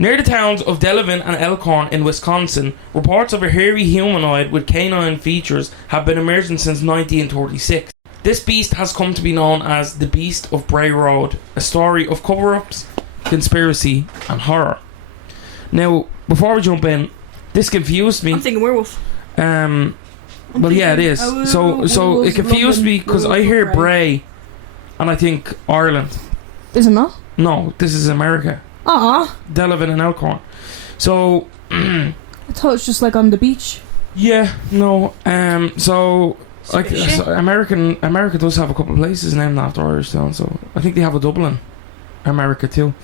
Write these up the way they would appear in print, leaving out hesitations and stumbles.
Near the towns of Delavan and Elkhorn in Wisconsin, reports of a hairy humanoid with canine features have been emerging since 1936. This beast has come to be known as the Beast of Bray Road, a story of cover-ups, conspiracy and horror. Now, before we jump in, this confused me. I'm thinking werewolf. Well, yeah, it is. So it confused me because I hear Bray and I think Ireland. Is it not? No, this is America. Delavan and Elkhorn. So I thought it was just like on the beach. Yeah, no. So America does have a couple of places named after Irish towns. So I think they have a Dublin, America too.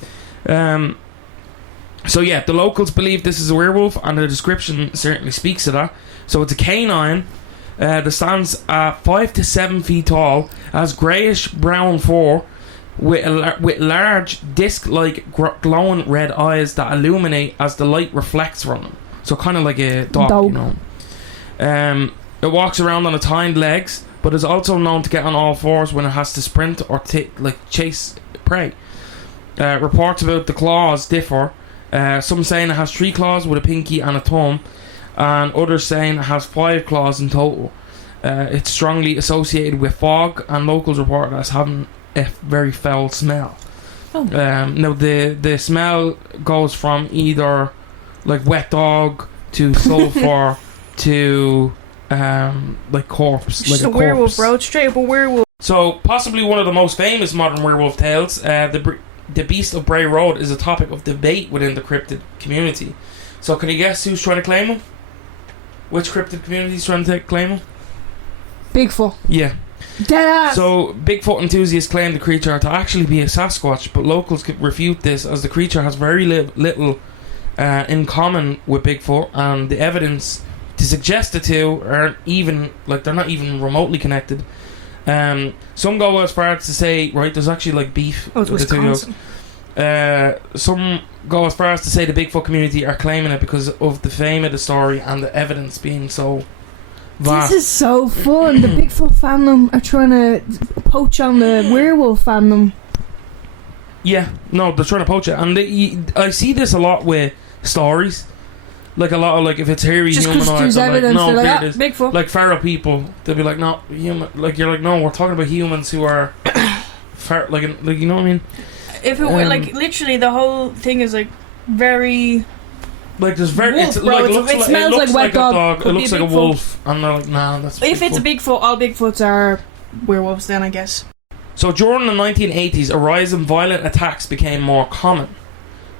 So yeah, the locals believe this is a werewolf, and the description certainly speaks to that. So it's a canine that stands at 5 to 7 feet tall, has greyish brown fur, with large disc-like glowing red eyes that illuminate as the light reflects from them. So kind of like a dog, you know. It walks around on its hind legs, but is also known to get on all fours when it has to sprint or chase prey. Reports about the claws differ. Some saying it has 3 claws with a pinky and a thumb, and others saying it has 5 claws in total. It's strongly associated with fog, and locals report it as having a very foul smell. Now the smell goes from either like wet dog to sulphur to like corpse, like just a werewolf, bro. Straight up a werewolf. So possibly one of the most famous modern werewolf tales, the Beast of Bray Road, is a topic of debate within the cryptid community. So can you guess who's trying to claim him? Which cryptid community is trying to claim him? Bigfoot. Yeah. Deadass. So Bigfoot enthusiasts claim the creature to actually be a Sasquatch, but locals could refute this as the creature has very little in common with Bigfoot, and the evidence to suggest the two are even they're not even remotely connected. Some go as far as to say, right, there's actually like beef with the two. Some go as far as to say the Bigfoot community are claiming it because of the fame of the story and the evidence being so vast. This is so fun. The Bigfoot fandom are trying to poach on the werewolf fandom. Yeah, no, they're trying to poach it, and I see this a lot with stories. Like a lot of if it's hairy just humanoids, evidence, no, like, there it is. Bigfoot. Like feral people, they'll be like, no, human. Like you're like, no, we're talking about humans who are like you know what I mean? If it were literally the whole thing is very there's very wolf, it smells like wet dog. It looks like a wolf, and they're like, nah, that's. If it's a Bigfoot, all Bigfoots are werewolves. Then I guess. So during the 1980s, a rise in violent attacks became more common.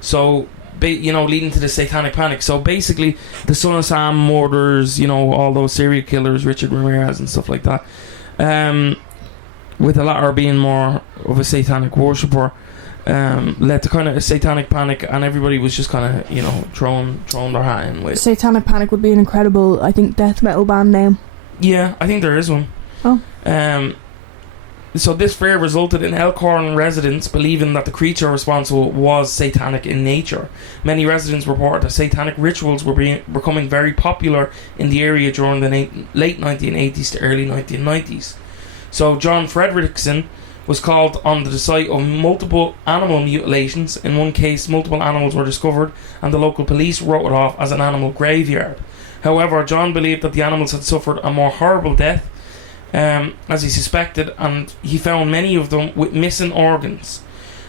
So, leading to the satanic panic. So basically, the Son of Sam murders, all those serial killers, Richard Ramirez and stuff like that. With the latter being more of a satanic worshipper, led to kind of a satanic panic, and everybody was just kind of, throwing their hat in with. Satanic Panic would be an incredible, I think, death metal band name. Yeah, I think there is one. Oh. So this fear resulted in Elkhorn residents believing that the creature responsible was satanic in nature. Many residents reported that satanic rituals were becoming very popular in the area during the late 1980s to early 1990s. So John Fredrickson was called on the site of multiple animal mutilations. In one case, multiple animals were discovered, and the local police wrote it off as an animal graveyard. However, John believed that the animals had suffered a more horrible death, as he suspected, and he found many of them with missing organs.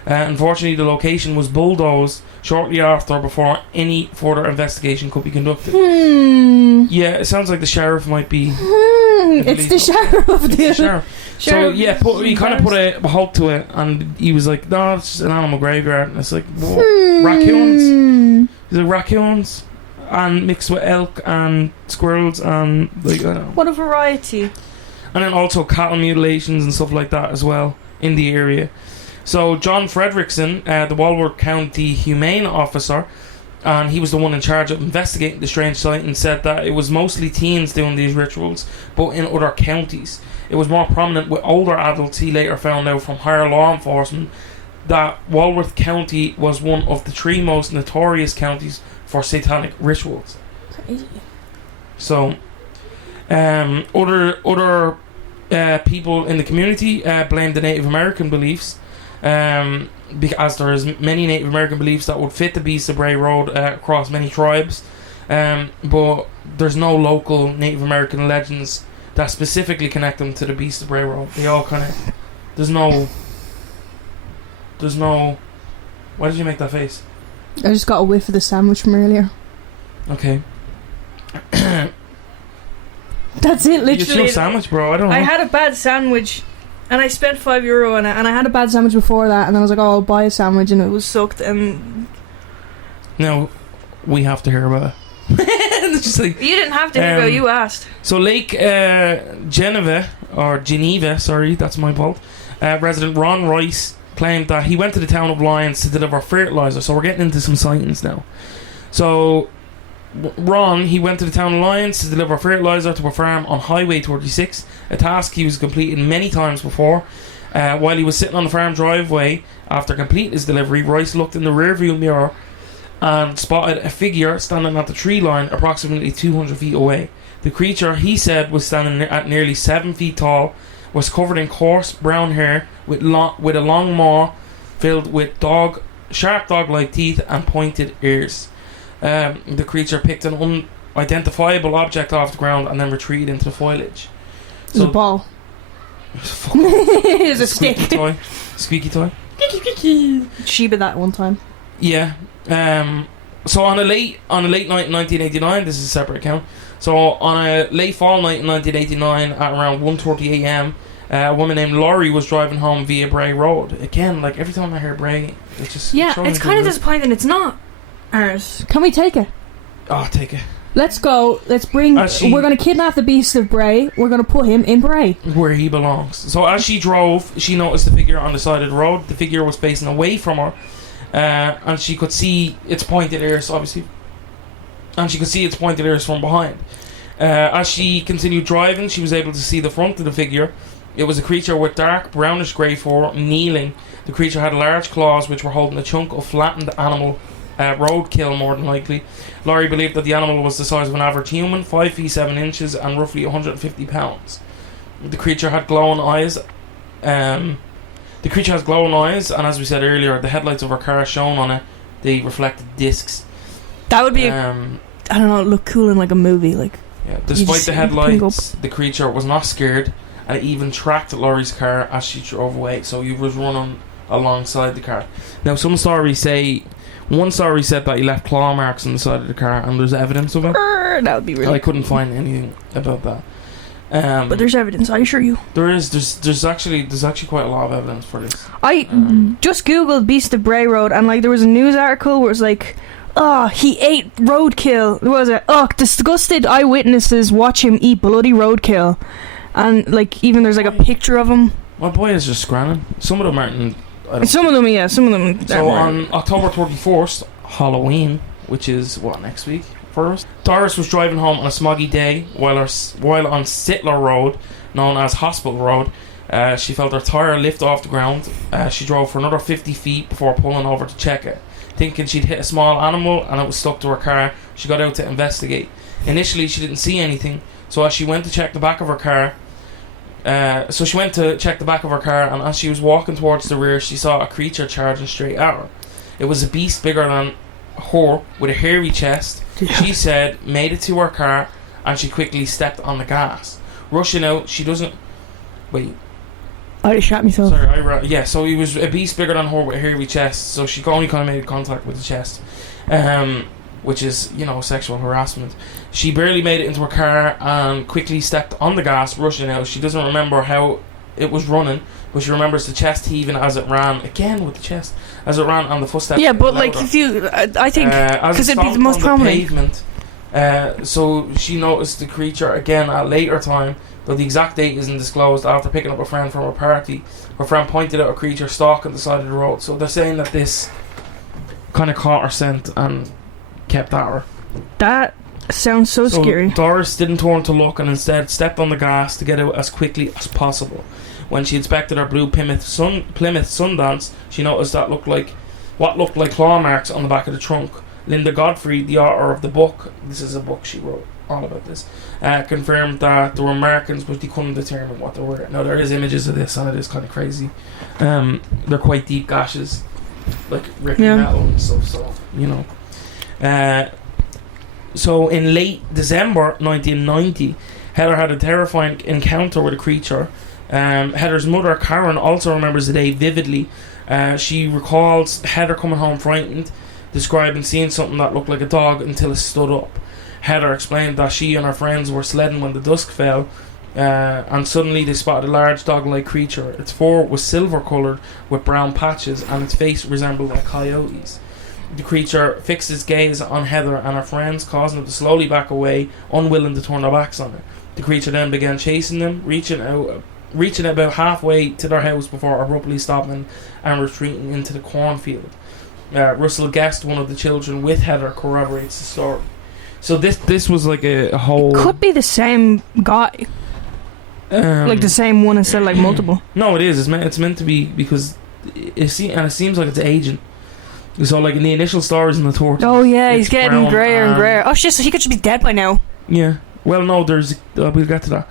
Unfortunately, the location was bulldozed shortly after before any further investigation could be conducted. Yeah, it sounds like the sheriff might be... It's the sheriff. The sheriff. So yeah, he kind of put a halt to it, and he was like, no, it's just an animal graveyard. And it's like, raccoons? He's like, raccoons? And mixed with elk and squirrels and I don't know. What a variety. And then also cattle mutilations and stuff like that as well in the area. So John Fredrickson, the Walworth County Humane Officer, and he was the one in charge of investigating the strange sight, and said that it was mostly teens doing these rituals, but in other counties. It was more prominent with older adults. He later found out from higher law enforcement that Walworth County was one of the 3 most notorious counties for satanic rituals. Crazy. So, other people in the community blamed the Native American beliefs, Because there is many Native American beliefs that would fit the Beast of Bray road across many tribes, but there's no local Native American legends that specifically connect them to the Beast of Bray road. They all kind of there's no. Why did you make that face? I just got a whiff of the sandwich from earlier. Okay. That's it, literally. It's your sandwich, bro. I don't know. I had a bad sandwich, and I spent €5 on it, And I had a bad sandwich before that, and then I was like, oh, I'll buy a sandwich, and it was sucked, and... Now, we have to hear about it. It's just like, You didn't have to hear about it, you asked. so Lake Geneva, sorry, that's my fault. Resident Ron Rice claimed that he went to the town of Lyons to deliver fertilizer. So we're getting into some sightings now. So Ron, he went to the town of Lyons to deliver fertilizer to a farm on Highway 36, a task he was completing many times before. While he was sitting on the farm driveway after completing his delivery, Rice looked in the rearview mirror and spotted a figure standing at the tree line approximately 200 feet away. The creature, he said, was standing at nearly 7 feet tall, was covered in coarse brown hair with a long maw filled with sharp dog-like teeth and pointed ears. The creature picked an unidentifiable object off the ground and then retreated into the foliage. It was a ball. It was a stick. Squeaky toy. Sheba that one time. Yeah. So on a late night in 1989, this is a separate account. So on a late fall night in 1989 at around 1:30 a.m, a woman named Laurie was driving home via Bray Road. Again, like every time I hear Bray, it's just it's kind of disappointing. It's not ours. Can we take it? Oh, take it. Let's go. Let's bring. We're going to kidnap the Beast of Bray. We're going to put him in Bray, where he belongs. So as she drove, she noticed the figure on the side of the road. The figure was facing away from her, and she could see its pointed ears, obviously. And she could see its pointed ears from behind. As she continued driving, she was able to see the front of the figure. It was a creature with dark brownish grey fur, kneeling. The creature had large claws which were holding a chunk of flattened animal roadkill, more than likely. Laurie believed that the animal was the size of an average human, 5 feet 7 inches and roughly 150 pounds. The creature had glowing eyes. The creature has glowing eyes, and as we said earlier, the headlights of her car shown on it, they reflected discs. That would be I don't know, look cool in like a movie. Like, yeah, despite the headlights, the creature was not scared, and it even tracked Laurie's car as she drove away. So he was running alongside the car. Now, one story said that he left claw marks on the side of the car, and there's evidence of it. That would be really. I couldn't find anything about that. But there's evidence, I assure you. There's actually quite a lot of evidence for this. I just googled Beast of Bray Road, and like there was a news article where it was like, oh, he ate roadkill. What was it? Oh, disgusted eyewitnesses watch him eat bloody roadkill. And like even there's like a picture of him. My boy is just scranning. Some of them aren't. Some of them, yeah. Some of them. So on October 31st, Halloween, which is next week for us, Doris was driving home on a smoggy day while on Sittler Road, known as Hospital Road. She felt her tyre lift off the ground. She drove for another 50 feet before pulling over to check it. Thinking she'd hit a small animal and it was stuck to her car, she got out to investigate. Initially, she didn't see anything, so as she went to check the back of her car, and as she was walking towards the rear, she saw a creature charging straight at her. It was a beast bigger than her, with a hairy chest. She said, made it to her car, and she quickly stepped on the gas. Rushing out, she doesn't... Wait. I just shot myself. Sorry, so he was a beast bigger than her with a hairy chest, so she only kind of made contact with the chest, which is, sexual harassment. She barely made it into her car and quickly stepped on the gas, rushing out. She doesn't remember how it was running, but she remembers the chest heaving as it ran, again with the chest, as it ran on the footsteps. Yeah, but like if you, I think, because it'd be the most prominent. So she noticed the creature again at a later time, though the exact date isn't disclosed. After picking up a friend from a party, her friend pointed out a creature stalking the side of the road. So they're saying that this kind of caught her scent and kept at her. That sounds so scary. Doris didn't turn to look and instead stepped on the gas to get out as quickly as possible. When she inspected her blue Plymouth Sundance, she noticed what looked like claw marks on the back of the trunk. Linda Godfrey, the author of the book, this is a book she wrote, all about this, confirmed that there were markings, but they couldn't determine what they were. Now there is images of this, and it is kind of crazy. They're quite deep gashes, like ripping metal and stuff. So you know. So in late December 1990, Heather had a terrifying encounter with a creature. Heather's mother, Karen, also remembers the day vividly. She recalls Heather coming home frightened, describing seeing something that looked like a dog until it stood up. Heather explained that she and her friends were sledding when the dusk fell, and suddenly they spotted a large dog-like creature. Its fur was silver-coloured with brown patches, and its face resembled a coyote's. The creature fixed its gaze on Heather and her friends, causing them to slowly back away, unwilling to turn their backs on her. The creature then began chasing them, reaching about halfway to their house before abruptly stopping and retreating into the cornfield. Russell Guest, one of the children with Heather, corroborates the story. So this was like a whole... It could be the same guy. Like the same one instead of like multiple. No, it is. It's meant to be, because it seems like it's aging. So like in the initial stories in the torch. Oh yeah, he's getting grayer and grayer. Oh shit, so he could just be dead by now. Yeah. Well, no, there's... we'll get to that.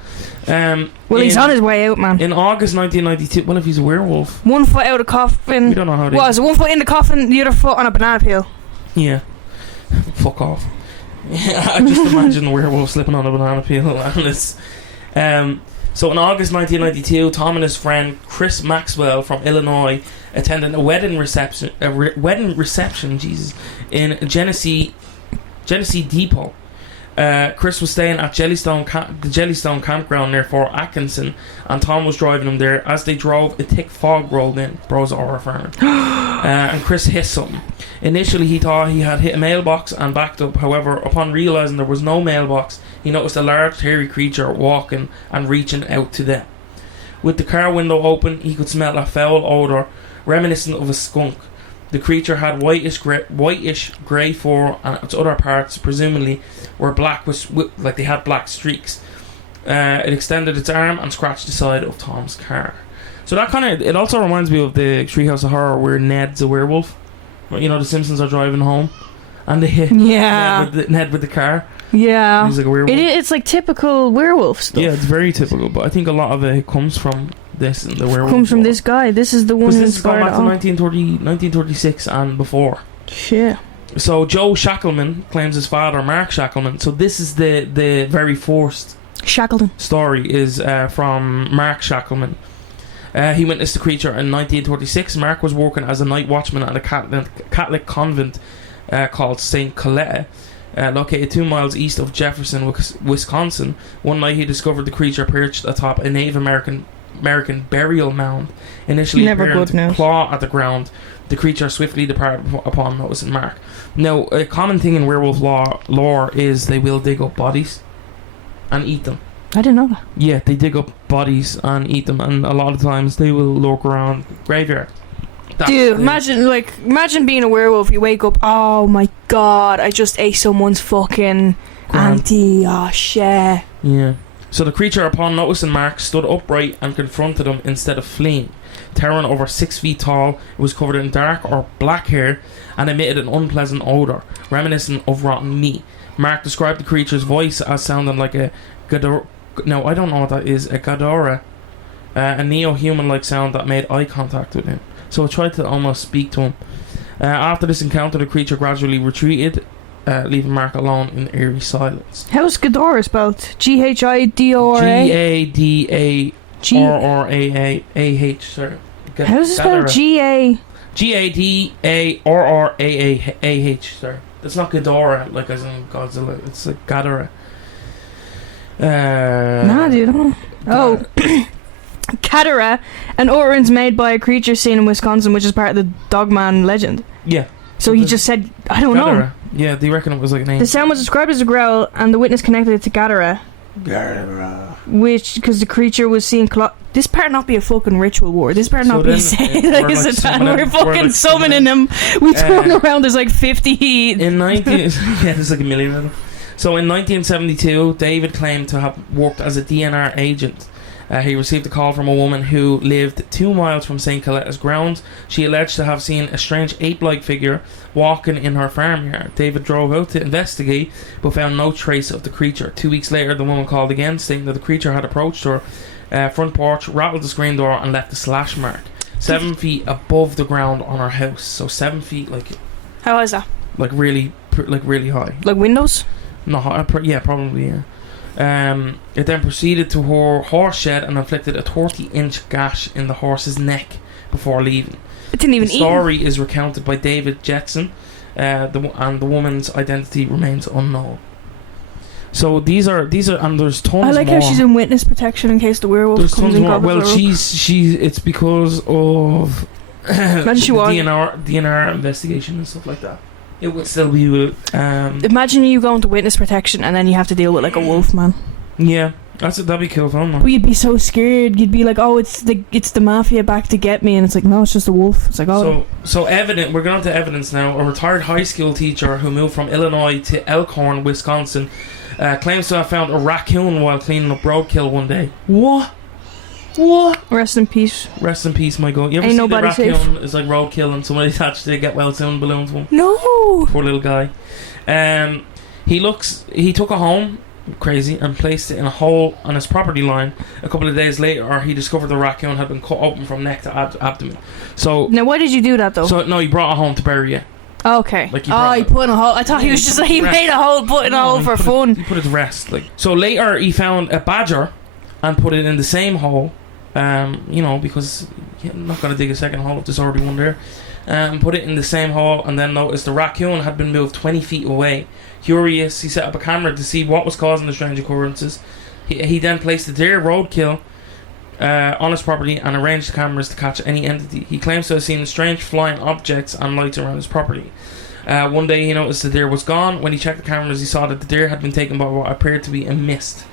Well, he's on his way out, man. In August 1992... Well, if he's a werewolf... One foot out of the coffin. We don't know how it is. What, is it one foot in the coffin, the other foot on a banana peel? Yeah. Fuck off. I just imagine the werewolf slipping on a banana peel. And it's... So in August 1992, Tom and his friend Chris Maxwell from Illinois attended a wedding reception... Jesus. In Genesee Depot. Chris was staying at the Jellystone campground near Fort Atkinson, and Tom was driving him there. As they drove, a thick fog rolled in. Bro's horror farm. And Chris hit something. Initially, he thought he had hit a mailbox and backed up. However, upon realising there was no mailbox, he noticed a large, hairy creature walking and reaching out to them. With the car window open, he could smell a foul odour reminiscent of a skunk. The creature had whitish grey fur, and its other parts, presumably, were black, like they had black streaks. It extended its arm and scratched the side of Tom's car. So that it also reminds me of the Treehouse of Horror where Ned's a werewolf. You know, the Simpsons are driving home, and they hit Ned with the car. Yeah, he's like a werewolf. It's like typical werewolf stuff. Yeah, it's very typical, but I think a lot of it comes from this and the werewolf. Comes from this guy. This is the one who inspired it. This is back to 1936 and before. Shit. So Joe Shackelman claims his father, Mark Shackelman. So this is the very first Shackleton story is from Mark Shackelman. He witnessed the creature in 1936. Mark was working as a night watchman at a Catholic convent called St. Colette, located 2 miles east of Jefferson, Wisconsin. One night he discovered the creature perched atop a Native American burial mound. Initially appearing to claw at the ground, the creature swiftly departed upon noticing Mark. Now, a common thing in werewolf lore is they will dig up bodies and eat them. I didn't know that. Yeah, they dig up bodies and eat them, and a lot of times they will lurk around graveyard. Dude, imagine being a werewolf. You wake up, oh my god, I just ate someone's fucking auntie. Oh shit. Yeah. So the creature, upon noticing Mark, stood upright and confronted him instead of fleeing. Towering over 6 feet tall, it was covered in dark or black hair and emitted an unpleasant odour, reminiscent of rotten meat. Mark described the creature's voice as sounding like a Gadora. No, I don't know what that is. A Gadora. A neo-human-like sound that made eye contact with him. So I tried to almost speak to him. After this encounter, the creature gradually retreated, leaving Mark alone in eerie silence. How's Gadora spelled? Ghidora? G-A-D-A-R-R-A-A-H, sorry. How's it spelled? G-A-D-A-R-R-A-A-H, sorry. That's not Ghidorah, like as in Godzilla. It's like Gadora. Nah, dude. Oh. Catara, an utterance made by a creature seen in Wisconsin, which is part of the Dogman legend. Yeah. So he just said, I don't know. Yeah, they reckon it was like a name. The sound was described as a growl, and the witness connected it to Gadara. Which, because the creature was seen... This part not be a fucking ritual war. This part not be saying like a satan. We're fucking summoning him. We turn around, there's like 50... In 19... yeah, there's like a million of them. So in 1972, David claimed to have worked as a DNR agent He received a call from a woman who lived 2 miles from St. Coletta's grounds. She alleged to have seen a strange ape-like figure walking in her farmyard. David drove out to investigate, but found no trace of the creature. 2 weeks later, the woman called again, stating that the creature had approached her front porch, rattled the screen door, and left a slash mark 7 feet above the ground on her house. So 7 feet, like, How is that? like really high. Like windows? No, yeah, probably, yeah. It then proceeded to her horse shed and inflicted a 30-inch gash in the horse's neck before leaving. It didn't even The eat. story is recounted by David Jetson, and the woman's identity remains unknown. So these are, and there's tons more. I like how she's in witness protection in case the werewolf There's comes tons and more. grabs Well, her up. it's because of Imagine she the was. DNR investigation and stuff like that. It would still be Imagine you go into witness protection and then you have to deal with like a wolf man. yeah, that'd be cool fun, man. But you'd be so scared. You'd be like, "Oh, it's the mafia back to get me," and it's like, "No, it's just a wolf." It's like, "Oh." So evident. We're going on to evidence now. A retired high school teacher who moved from Illinois to Elkhorn, Wisconsin, claims to have found a raccoon while cleaning up roadkill one day. What? Rest in peace. Rest in peace, my God. You ever Ain't see the nobody raccoon is like roadkill and somebody attached to get well soon balloons one? No. Poor little guy. He took it home, crazy, and placed it in a hole on his property line. A couple of days later, he discovered the raccoon had been cut open from neck to abdomen. So Now, why did you do that though? no, he brought it home to bury it. Okay. Like He put in a hole. I thought he was just like, he Rest. made a hole, put in a hole for fun. He put it to rest. Like, so later, he found a badger and put it in the same hole. Because you're not going to dig a second hole if there's already one there. Put it in the same hole, and then noticed the raccoon had been moved 20 feet away. Curious, he set up a camera to see what was causing the strange occurrences. He then placed the deer roadkill on his property and arranged the cameras to catch any entity. He claims to have seen strange flying objects and lights around his property. One day he noticed the deer was gone. When he checked the cameras, he saw that the deer had been taken by what appeared to be a mist.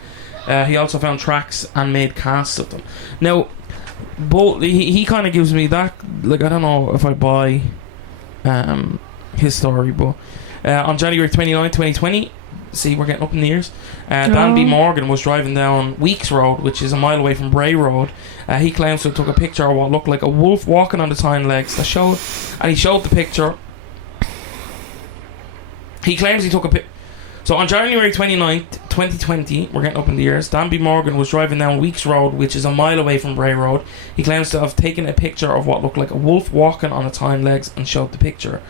He also found tracks and made casts of them. Now, he kind of gives me that, like, I don't know if I buy his story, but on January 29, 2020, see, we're getting up in the years, Dan B. Morgan was driving down Weeks Road, which is a mile away from Bray Road. He claims to have took a picture of what looked like a wolf walking on its hind legs. He showed the picture. He claims he took a picture. So on January 29th, 2020, we're getting up in the years, Dan B. Morgan was driving down Weeks Road, which is a mile away from Bray Road. He claims to have taken a picture of what looked like a wolf walking on its hind legs and showed the picture.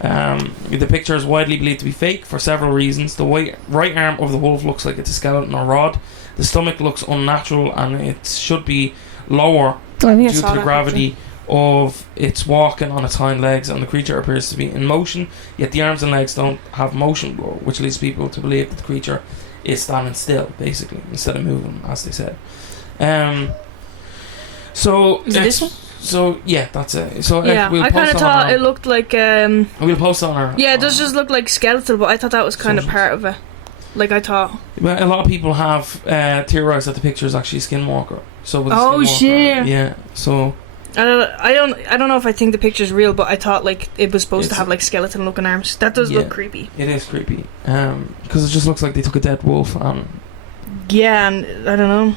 The picture is widely believed to be fake for several reasons. The right arm of the wolf looks like it's a skeleton or rod. The stomach looks unnatural and it should be lower due to the gravity of its walking on its hind legs, and the creature appears to be in motion, yet the arms and legs don't have motion blur, which leads people to believe that the creature is standing still, basically, instead of moving, as they said. So is it this one? So yeah, that's it. So Yeah, we'll I kind of thought it looked like we'll post it on our. Yeah, it does just look like skeletal, but I thought that was kind of part of it. Like I thought. Well, a lot of people have theorized that the picture is actually a skinwalker. So with a skinwalker, shit! Yeah, so. I don't know if I think the picture's real, but I thought like it was supposed to have like skeleton looking arms. That does look creepy. It is creepy. Because it just looks like they took a dead wolf and. Yeah, and I don't know.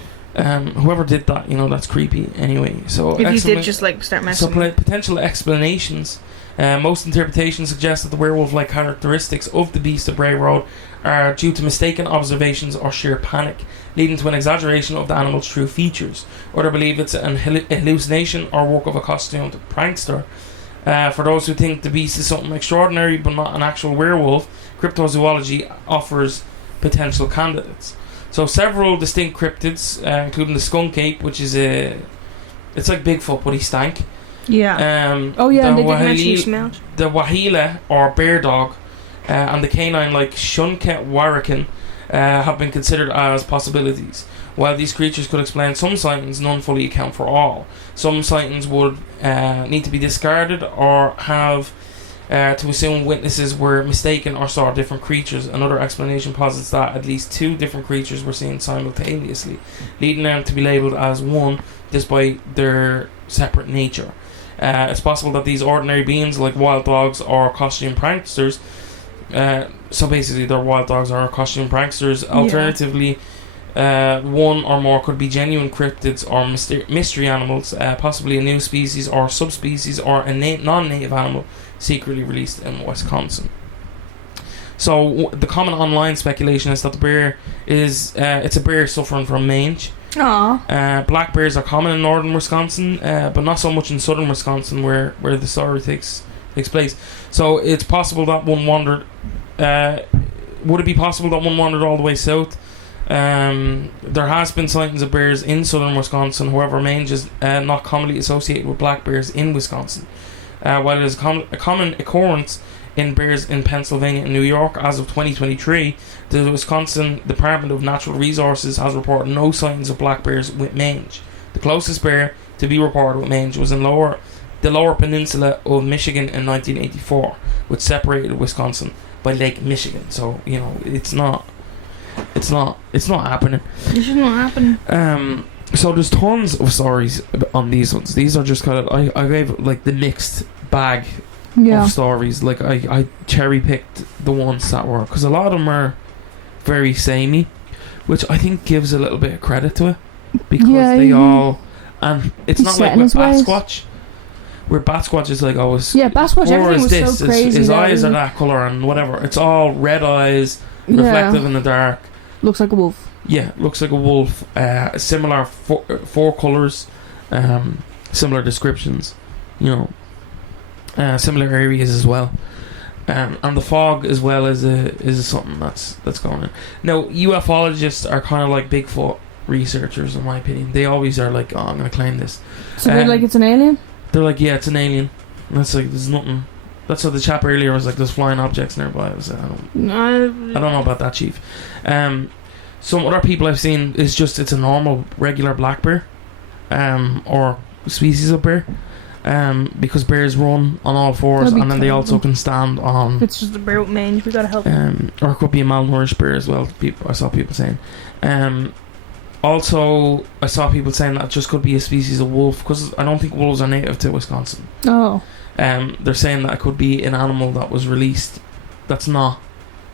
Whoever did that, that's creepy. Anyway, so if you did just like start messing. So potential explanations. Most interpretations suggest that the werewolf-like characteristics of the Beast of Bray Road are due to mistaken observations or sheer panic, leading to an exaggeration of the animal's true features. Others believe it's an hallucination or work of a costumed prankster. For those who think the beast is something extraordinary but not an actual werewolf, cryptozoology offers potential candidates. So several distinct cryptids, including the skunk ape, which is it's like Bigfoot but he stank. Yeah. And they didn't actually smell. The wahila or bear dog, and the canine like Shunket Warrakin have been considered as possibilities. While these creatures could explain some sightings, none fully account for all. Some sightings would need to be discarded or have to assume witnesses were mistaken or saw different creatures. Another explanation posits that at least two different creatures were seen simultaneously, leading them to be labelled as one despite their separate nature. It's possible that these ordinary beings, like wild dogs or costume pranksters, so basically they're wild dogs or costume pranksters. Alternatively, One or more could be genuine cryptids or mystery animals, possibly a new species or subspecies or a non-native animal secretly released in Wisconsin. So the common online speculation is that the bear is it's a bear suffering from mange. Aww. Black bears are common in northern Wisconsin, but not so much in southern Wisconsin where the story takes place. So it's possible that one wandered. Would it be possible that one wandered all the way south? There has been sightings of bears in southern Wisconsin. However, mange is not commonly associated with black bears in Wisconsin. While it is a common occurrence in bears in Pennsylvania and New York, as of 2023, the Wisconsin Department of Natural Resources has reported no sightings of black bears with mange. The closest bear to be reported with mange was in the lower peninsula of Michigan in 1984, which separated Wisconsin by Lake Michigan. So it's not happening. This is not happening. So there's tons of stories on these ones. These are just kind of I gave like the mixed bag of stories. Like I cherry picked the ones that were, because a lot of them are very samey, which I think gives a little bit of credit to it, because they all, and it's not like with Basquatch, where Basquatch is like always Basquatch, everything was so crazy. His eyes are that colour and whatever. It's all red eyes, reflective in the dark. Looks like a wolf. Yeah, looks like a wolf. Similar four colours, similar descriptions, similar areas as well, and the fog as well is something that's going on. Now, ufologists are kind of like Bigfoot researchers, in my opinion. They always are like, I'm going to claim this. So they're like, it's an alien? They're like, yeah, it's an alien. And that's like, there's nothing. That's what the chap earlier was like, there's flying objects nearby. I was like, I don't know about that, Chief. Some other people I've seen is just, it's a normal regular black bear, or species of bear, because bears run on all fours, and then they also can stand on. It's just a bear with mange. We gotta help. Or it could be a malnourished bear as well. I saw people saying. Also, I saw people saying that it just could be a species of wolf, because I don't think wolves are native to Wisconsin. Oh. They're saying that it could be an animal that was released that's not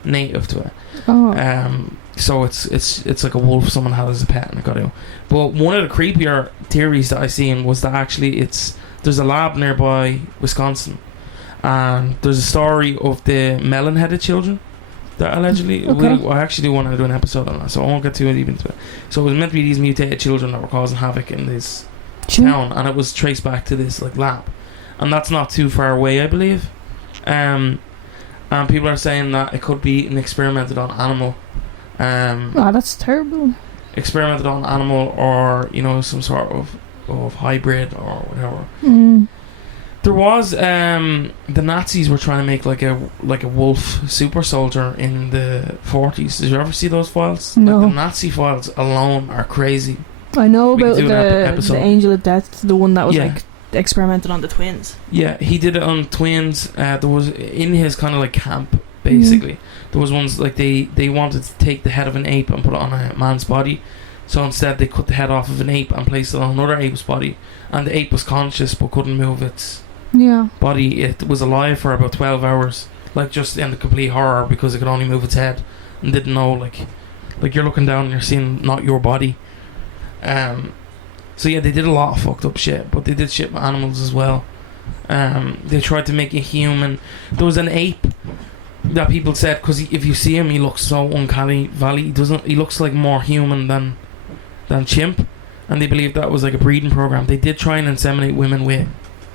native to it. Oh. So it's like a wolf someone had as a pet and it got out. But one of the creepier theories that I seen was that actually there's a lab nearby Wisconsin, and there's a story of the melon-headed children that allegedly I actually do want to do an episode on that, so I won't get too deep into it. So it was meant to be these mutated children that were causing havoc in this town, and it was traced back to this like lab, and that's not too far away, I believe. And people are saying that it could be an experimented on animal. That's terrible. Experimented on animal, or some sort of hybrid or whatever. There was the Nazis were trying to make like a wolf super soldier in the 40s. Did you ever see those files? No. Like, the Nazi files alone are crazy. I know about the Angel of Death, the one that was like experimented on the twins. Yeah, he did it on twins. There was in his kind of like camp, basically. There was ones like they wanted to take the head of an ape and put it on a man's body. So instead they cut the head off of an ape and placed it on another ape's body, and the ape was conscious but couldn't move its body. It was alive for about 12 hours, like just in the complete horror, because it could only move its head and didn't know, like you're looking down and you're seeing not your body. So yeah, they did a lot of fucked up shit, but they did shit with animals as well. They tried to make it human. There was an ape that people said, because if you see him, he looks so uncanny valley. He looks like more human than chimp, and they believed that was like a breeding program. They did try and inseminate women with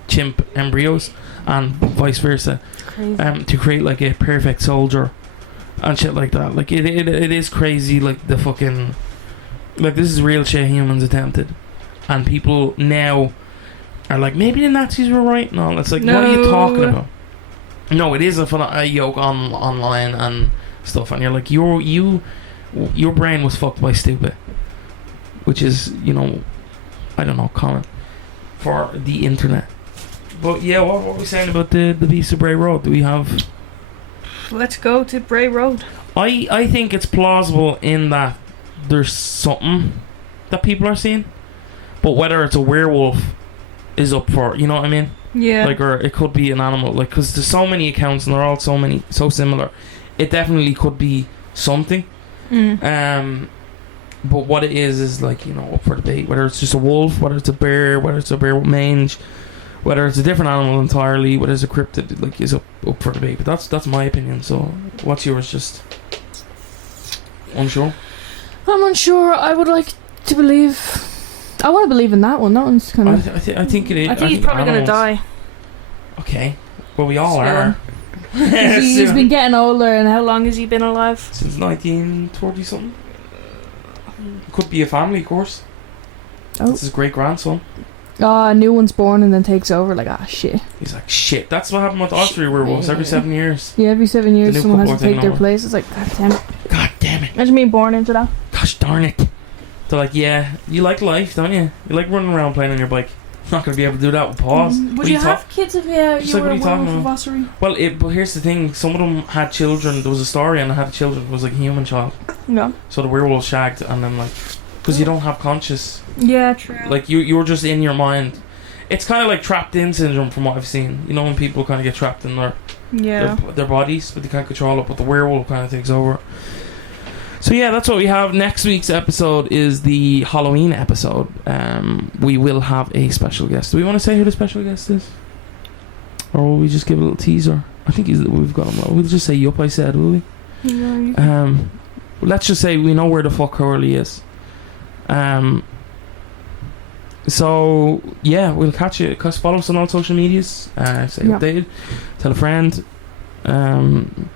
chimp embryos and vice versa, to create like a perfect soldier and shit like that. Like it is crazy. Like the fucking, like this is real shit humans attempted, and people now are like, maybe the Nazis were right. No, it's like, what are you talking about? No, it is a yoke online and stuff, and you're like, your brain was fucked by stupid, which is, I don't know, common for the internet. But yeah, what were we saying about the Beast of Bray Road? Do we have? Let's go to Bray Road. I think it's plausible in that there's something that people are seeing, but whether it's a werewolf is up for, you know what I mean? Yeah. Like, or it could be an animal, like, because there's so many accounts and they're all so similar. It definitely could be something. But what it is like, you know, up for debate. Whether it's just a wolf, whether it's a bear with mange, whether it's a different animal entirely, whether it's a cryptid, like, is up for debate. But that's my opinion. So what's yours? Just unsure? I'm unsure. I would like to believe. I want to believe in that one. That one's kind of. I think it is. I think he's probably going to die. Okay. Well, we all Soon. are. He's been getting older, and How long has he been alive? Since 1940 something. Could be a family, of course. Oh. This is great grandson. A new one's born and then takes over. Like, shit. He's like, shit. That's what happened with Austria werewolves every 7 years. Yeah, every 7 years new someone has couple to are take taking their over. place. It's like, god damn it. God damn it. Imagine being born into that. Gosh darn it. They're like, yeah, you like life, don't you? You like running around playing on your bike. Not going to be able to do that with paws. Would What you are have kids if Just you like, were what are a you talking werewolf of about? Ossuary? Well, but here's the thing. Some of them had children. There was a story and they had children. It was like a human child. No. So the werewolf shagged and then like... Because you don't have conscious... Yeah, true. Like, you're just in your mind. It's kind of like trapped in syndrome from what I've seen. You know when people kind of get trapped in their bodies, but they can't control it, but the werewolf kind of takes over. So yeah, that's what we have. Next week's episode is the Halloween episode. We will have a special guest. Do we want to say who the special guest is? Or will we just give a little teaser? I think we've got him. We'll just say yup, I said, will we? Yeah, Let's just say we know where the fuck Hurley is. So yeah, we'll catch you. Cause follow us on all social medias. Stay updated. Tell a friend.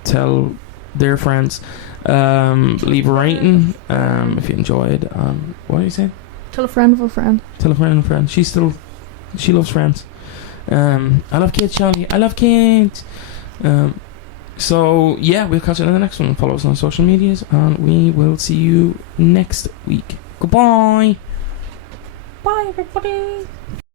Tell their friends. Leave a rating. If you enjoyed. What are you saying? Tell a friend of a friend. Tell a friend of a friend. She loves friends. I love kids, Charlie. I love kids. So yeah, we'll catch you in the next one. Follow us on social medias, and we will see you next week. Goodbye. Bye, everybody.